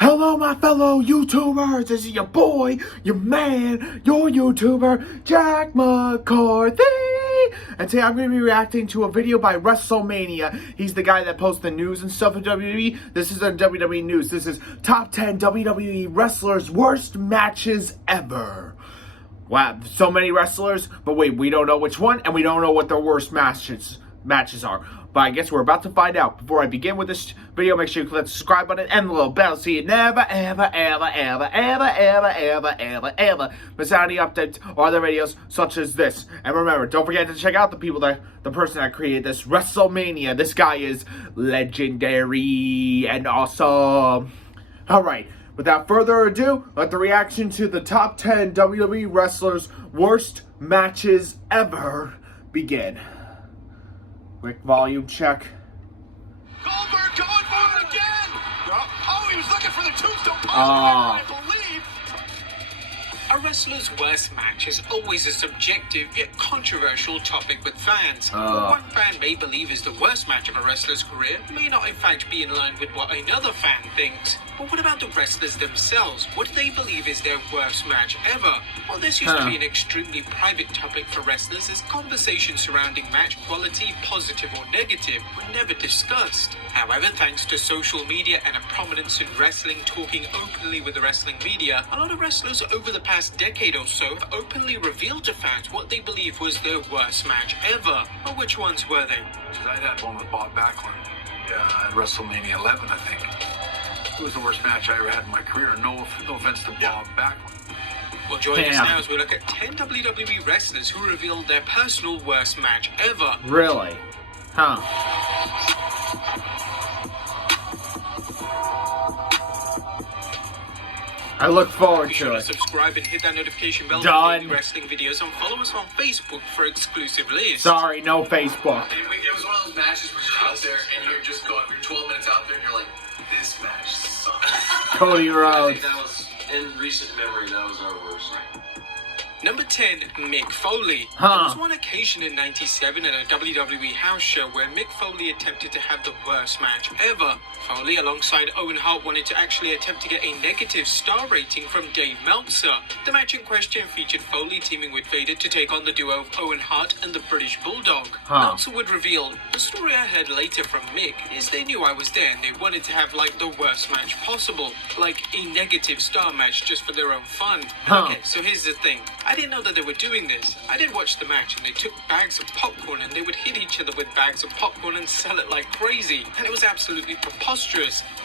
Hello, my fellow YouTubers. This is your boy, your man, your YouTuber, Jack McCarthy. And today I'm going to be reacting to a video by WrestleMania. He's the guy that posts the news and stuff at WWE. This is the WWE news. This is top 10 WWE wrestlers' worst matches ever. Wow, so many wrestlers, but wait, we don't know which one, and we don't know what their worst matches are. But I guess we're about to find out. Before I begin with this video, make sure you click the subscribe button and the little bell so you never, ever, ever, ever, ever, ever, ever, ever, ever miss out on any updates or other videos such as this. And remember, don't forget to check out the person that created this WrestleMania. This guy is legendary and awesome. Alright, without further ado, let the reaction to the top 10 WWE wrestlers' worst matches ever begin. Quick volume check. Goldberg going for it again! Oh, he was looking for the tombstone pile, I believe. A wrestler's worst match is always a subjective yet controversial topic with fans. What one fan may believe is the worst match of a wrestler's career may not in fact be in line with what another fan thinks. But what about the wrestlers themselves? What do they believe is their worst match ever? Well, this used to be an extremely private topic for wrestlers, as conversations surrounding match quality, positive or negative, were never discussed. However, thanks to social media and a prominence in wrestling talking openly with the wrestling media, a lot of wrestlers over the past decade or so have openly revealed to fans what they believe was their worst match ever. But which ones were they? I had one with Bob Backlund. Yeah, at WrestleMania 11, I think. It was the worst match I ever had in my career. No offense to Bob Backlund. Well, join us now as we look at 10 WWE wrestlers who revealed their personal worst match ever. Really? Huh. I look forward to it. Subscribe and hit that notification bell for daily wrestling videos, and follow us on Facebook for exclusive lists. Sorry, no Facebook. It was one of those matches where you're out there and you're just going, you're 12 minutes out there and you're like, this match sucks. Cody Rhodes. I think that was, in recent memory, that was our worst. Number 10, Mick Foley. There was one occasion in '97 at a WWE house show where Mick Foley attempted to have the worst match ever. Foley, alongside Owen Hart, wanted to actually attempt to get a negative star rating from Dave Meltzer. The match in question featured Foley teaming with Vader to take on the duo of Owen Hart and the British Bulldog. Meltzer would reveal, the story I heard later from Mick is they knew I was there and they wanted to have like the worst match possible. Like a negative star match just for their own fun. Okay, so here's the thing. I didn't know that they were doing this. I did watch the match and they took bags of popcorn and they would hit each other with bags of popcorn and sell it like crazy. And it was absolutely preposterous.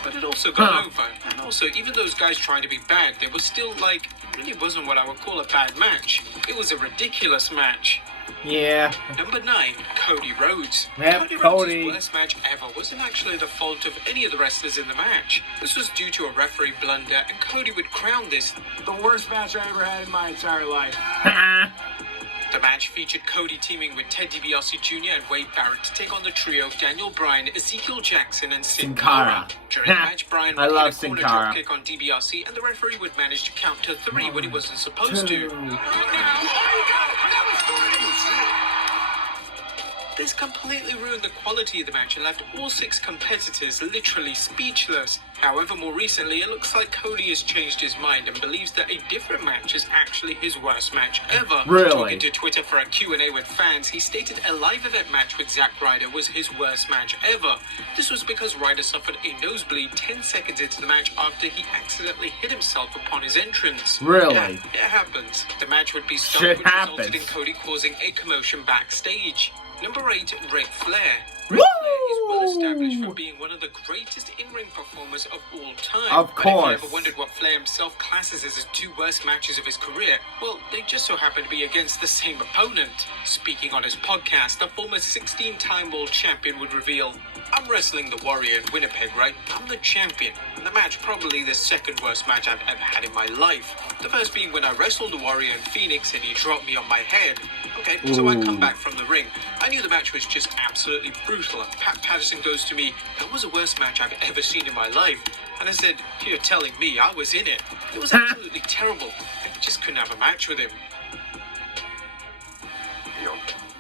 But it also got over. And also, even those guys trying to be bad, they were still like, it really wasn't what I would call a bad match. It was a ridiculous match. Yeah. Number 9, Cody Rhodes. Yep, Cody Rhodes' worst match ever wasn't actually the fault of any of the wrestlers in the match. This was due to a referee blunder, and Cody would crown this The worst match I ever had in my entire life. The match featured Cody teaming with Ted DiBiase Jr. and Wade Barrett to take on the trio of Daniel Bryan, Ezekiel Jackson, and Sin Cara. During the match, Bryan would hit a corner drop kick on DiBiase, and the referee would manage to count to 3 when he wasn't supposed to. This completely ruined the quality of the match and left all 6 competitors literally speechless. However, more recently, it looks like Cody has changed his mind and believes that a different match is actually his worst match ever. Really? Talking to Twitter for a Q&A with fans, he stated a live event match with Zack Ryder was his worst match ever. This was because Ryder suffered a nosebleed 10 seconds into the match after he accidentally hit himself upon his entrance. Really? Yeah, it happens. The match would be stopped, which resulted in Cody causing a commotion backstage. Number 8, Ric Flair. Ric Flair is well established for being one of the greatest in-ring performers of all time. Of course. But if you ever wondered what Flair himself classes as his 2 worst matches of his career, well, they just so happen to be against the same opponent. Speaking on his podcast, the former 16-time world champion would reveal, I'm wrestling the Warrior in Winnipeg, right? I'm the champion. And the match probably the second worst match I've ever had in my life. The first being when I wrestled the Warrior in Phoenix and he dropped me on my head. Okay, so I come back from the ring. I knew the match was just absolutely brutal, and Pat Patterson goes to me, that was the worst match I've ever seen in my life. And I said, you're telling me I was in it. It was absolutely terrible. I just couldn't have a match with him.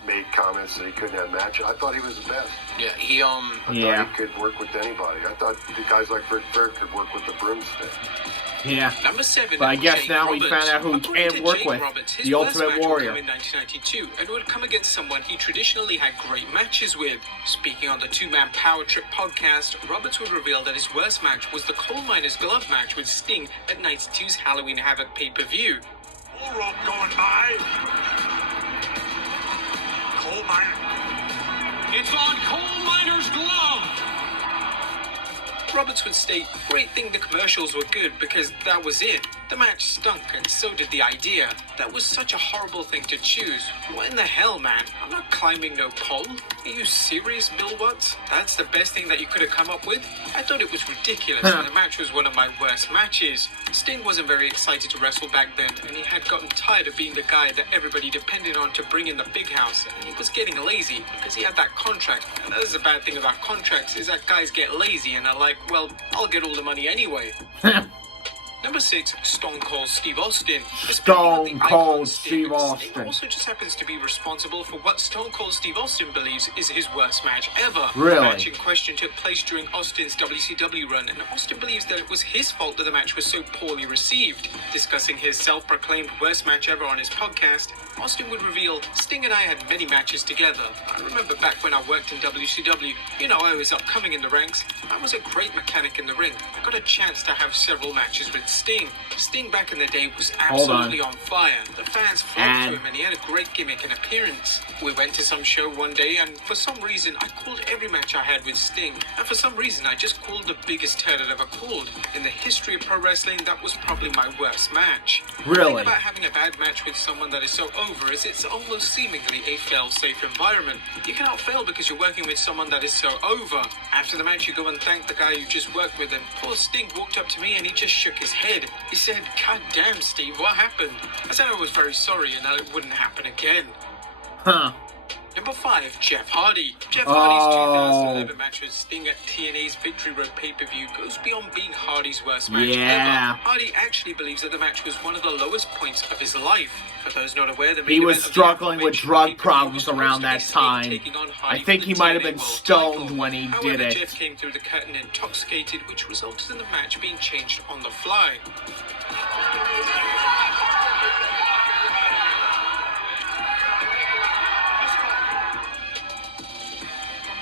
made comments that he couldn't have matches. I thought he was the best. Yeah, he I thought he could work with anybody. I thought the guys like Ric Flair could work with the broomstick. Yeah. Number 7. But I guess Jake now we Roberts. found out who he According can to work Jake with. Roberts, his The worst Ultimate match would Warrior. come in 1992, and would come against someone he traditionally had great matches with. Speaking on the two-man Power Trip podcast, Roberts would reveal that his worst match was the Coal Miner's Glove match with Sting at 92's Halloween Havoc pay-per-view. Bull rope going by. Coal miner. It's on Coal Miner's Glove! Roberts would state, great thing the commercials were good because that was it. The match stunk and so did the idea. That was such a horrible thing to choose. What in the hell, man? I'm not climbing no pole. Are you serious, Bill Watts? That's the best thing that you could have come up with? I thought it was ridiculous and the match was one of my worst matches. Sting wasn't very excited to wrestle back then and he had gotten tired of being the guy that everybody depended on to bring in the big house, and he was getting lazy because he had that contract, and that is the bad thing about contracts is that guys get lazy and are like, well, I'll get all the money anyway. Number 6, Stone Cold Steve Austin. Stone Cold Steve Austin. Sting also just happens to be responsible for what Stone Cold Steve Austin believes is his worst match ever. Really? The match in question took place during Austin's WCW run, and Austin believes that it was his fault that the match was so poorly received. Discussing his self-proclaimed worst match ever on his podcast, Austin would reveal, Sting and I had many matches together. I remember back when I worked in WCW, you know I was upcoming in the ranks. I was a great mechanic in the ring. I got a chance to have several matches with Sting. Sting back in the day was absolutely on fire. The fans flocked to him and he had a great gimmick and appearance. We went to some show one day and for some reason I called every match I had with Sting. And for some reason I just called the biggest turd I'd ever called. In the history of pro wrestling, that was probably my worst match. The thing about having a bad match with someone that is so over is it's almost seemingly a fail-safe environment. You cannot fail because you're working with someone that is so over. After the match you go and thank the guy you just worked with, and poor Sting walked up to me and he just shook his head. He said, God damn, Steve, what happened? I said I was very sorry and that it wouldn't happen again. Number 5, Jeff Hardy. Jeff Hardy's 2011 match with Sting at TNA's Victory Road pay-per-view goes beyond being Hardy's worst match ever. Hardy actually believes that the match was one of the lowest points of his life. For those not aware, he was struggling with drug problems around that time. I think he might have been stoned when he did it. Jeff came through the curtain intoxicated, which resulted in the match being changed on the fly.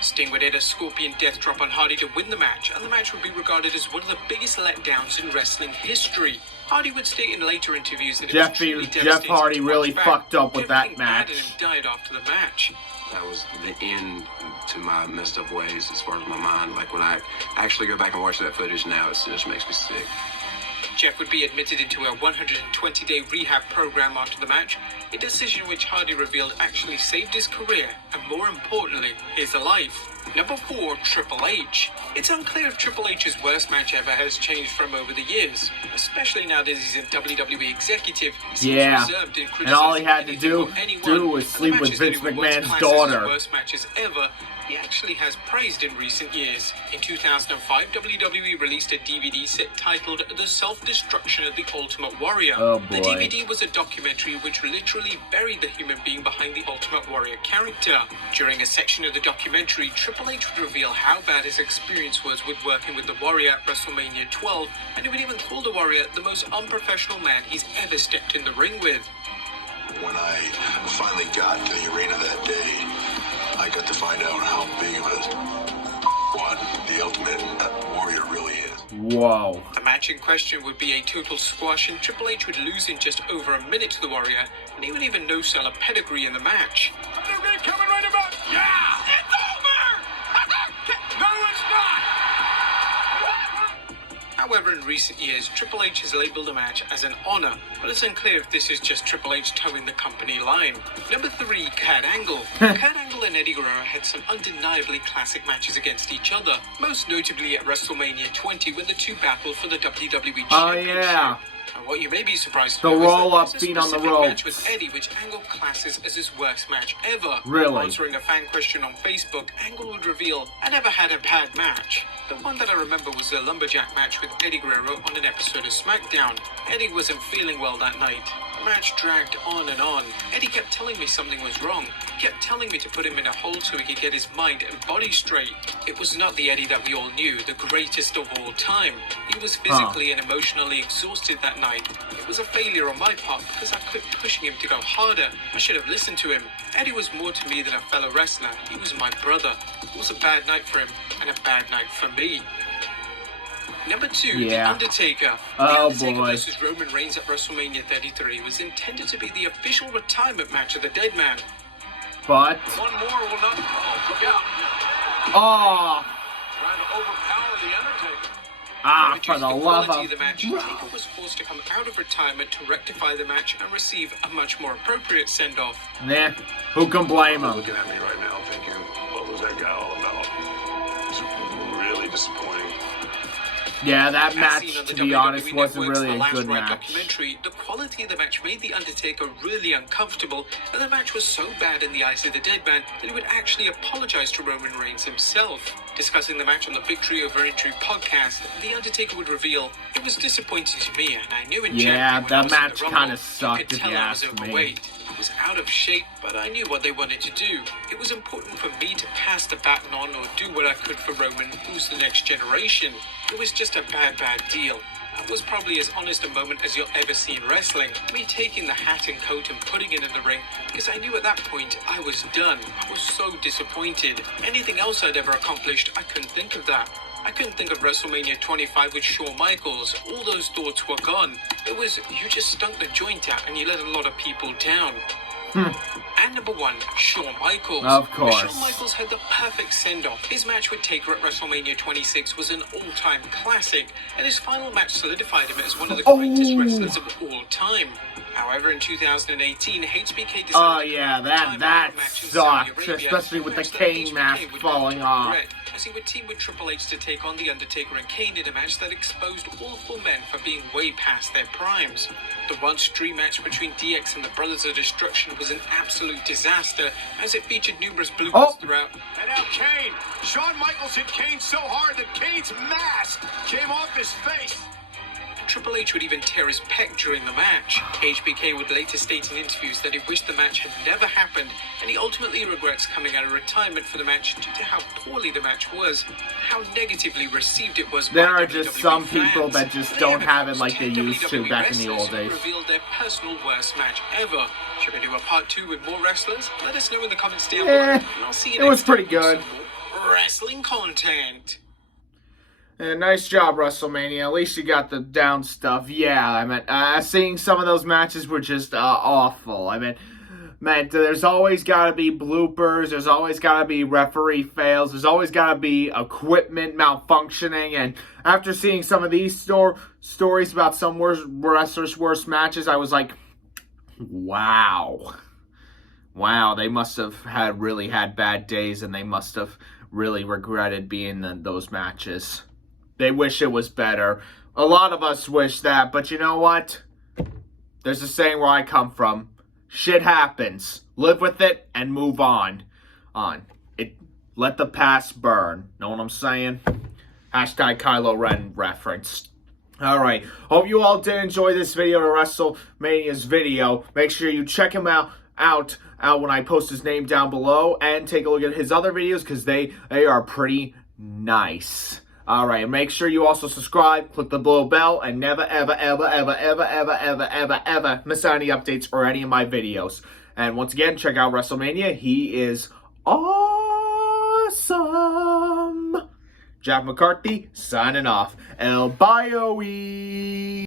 Sting would hit a scorpion death drop on Hardy to win the match, and the match would be regarded as one of the biggest letdowns in wrestling history. Hardy would state in later interviews that Jeff Hardy really fucked up with that match. And died after the match. That was the end to my messed up ways as far as my mind. Like when I actually go back and watch that footage now, it just makes me sick. Jeff would be admitted into a 120-day rehab program after the match, a decision which Hardy revealed actually saved his career, and more importantly, his life. Number 4, Triple H. It's unclear if Triple H's worst match ever has changed from over the years, especially now that he's a WWE executive. He seems reserved in and all he had to do was sleep with Vince McMahon's daughter. Worst matches ever. He actually has praised in recent years. In 2005, WWE released a DVD set titled The Self-Destruction of the Ultimate Warrior. The DVD was a documentary which literally buried the human being behind the Ultimate Warrior character. During a section of the documentary, Triple H would reveal how bad his experience was with working with the Warrior at WrestleMania 12, and he would even call the Warrior the most unprofessional man he's ever stepped in the ring with. When I finally got to the arena that day, I got to find out how big of the Ultimate Warrior really is. Whoa. The match in question would be a total squash, and Triple H would lose in just over a minute to the Warrior, and he would even no-sell a pedigree in the match. They're coming right about. Yeah! It's over! No, it's not! However, in recent years, Triple H has labeled the match as an honor, but it's unclear if this is just Triple H towing the company line. Number 3, Kurt Angle. Kurt Angle and Eddie Guerrero had some undeniably classic matches against each other, most notably at WrestleMania 20 when the two battled for the WWE Championship. And what you may be surprised to The know is that roll-up there's a feet on the specific match ropes. with Eddie, which Angle classes as his worst match ever. Really? Answering a fan question on Facebook, Angle would reveal, "I never had a bad match. The one that I remember was the lumberjack match with Eddie Guerrero on an episode of SmackDown. Eddie wasn't feeling well that night. The match dragged on and on. Eddie kept telling me something was wrong. He kept telling me to put him in a hole so he could get his mind and body straight. It was not the Eddie that we all knew, the greatest of all time. He was physically and emotionally exhausted that night. It was a failure on my part because I kept pushing him to go harder. I should have listened to him. Eddie was more to me than a fellow wrestler. He was my brother. It was a bad night for him and a bad night for me." Number 2, The Undertaker. Oh, The Undertaker boy. versus Roman Reigns at WrestleMania 33 was intended to be the official retirement match of the Dead Man. But... One more will not. Oh, look out. Oh! Trying to overpower the Undertaker. Ah, To for the reduce love quality of... the match, Taker was forced to come out of retirement to rectify the match and receive a much more appropriate send-off. Nah, who can blame him? Looking at me right now thinking, what was that guy all about? It's really disappointing. Yeah, that As match, seen on the to be WWE honest, wasn't Network's really The a Last good Ride match. documentary, the quality of the match made The Undertaker really uncomfortable, and the match was so bad in the eyes of the Dead Man that he would actually apologize to Roman Reigns himself. Discussing the match on the Victory Over Injury podcast, The Undertaker would reveal, "It was disappointing to me, and I knew in Yeah, January when that I was in match the Rumble, kinda you sucked, could if tell you I was ask me. overweight. I was out of shape, but I knew what they wanted to do. It was important for me to pass the baton on or do what I could for Roman, who's the next generation. It was just a bad deal. That was probably as honest a moment as you'll ever see in wrestling. Me taking the hat and coat and putting it in the ring, because I knew at that point I was done. I was so disappointed. Anything else I'd ever accomplished, I couldn't think of that. I couldn't think of WrestleMania 25 with Shawn Michaels. All those thoughts were gone. It was, you just stunk the joint out and you let a lot of people down." And number 1, Shawn Michaels. Of course. Shawn Michaels had the perfect send-off. His match with Taker at WrestleMania 26 was an all-time classic, and his final match solidified him as one of the greatest wrestlers of all time. However, in 2018, HBK decided Oh, to yeah, put time that on the match in Saudi sucked, Arabia, especially with the match that Kane HBK mask would falling never off. regret, as he would team with Triple H to take on The Undertaker and Kane in a match that exposed all 4 men for being way past their primes. The once dream match between DX and the Brothers of Destruction was an absolute disaster, as it featured numerous bloopers throughout. And now Kane. Shawn Michaels hit Kane so hard that Kane's mask came off his face. Triple H would even tear his pec during the match. HBK would later state in interviews that he wished the match had never happened, and he ultimately regrets coming out of retirement for the match due to how poorly the match was, and how negatively received it was. There by are just WWE some fans. people that just They don't have have it like they exposed 10 used to WWE back in the wrestlers old who days. revealed their personal worst match ever. Should we do a part 2 with more wrestlers? Let us know in the comments down below, and I'll see you it was next pretty time with good. some more wrestling content. Nice job, WrestleMania. At least you got the down stuff. Yeah, I mean, seeing some of those matches were just awful. I mean, man, there's always got to be bloopers. There's always got to be referee fails. There's always got to be equipment malfunctioning. And after seeing some of these stories about some wrestlers' worst matches, I was like, wow. Wow, they must have really had bad days, and they must have really regretted being in those matches. They wish it was better. A lot of us wish that, but you know what? There's a saying where I come from. Shit happens. Live with it and move on. Let the past burn. Know what I'm saying? Hashtag Kylo Ren reference. Alright, hope you all did enjoy this video, to WrestleMania's video. Make sure you check him out when I post his name down below, and take a look at his other videos, because they are pretty nice. Alright, and make sure you also subscribe, click the little bell, and never ever miss out any updates or any of my videos. And once again, check out WrestleMania. He is awesome. Jack McCarthy signing off. El Bio-y.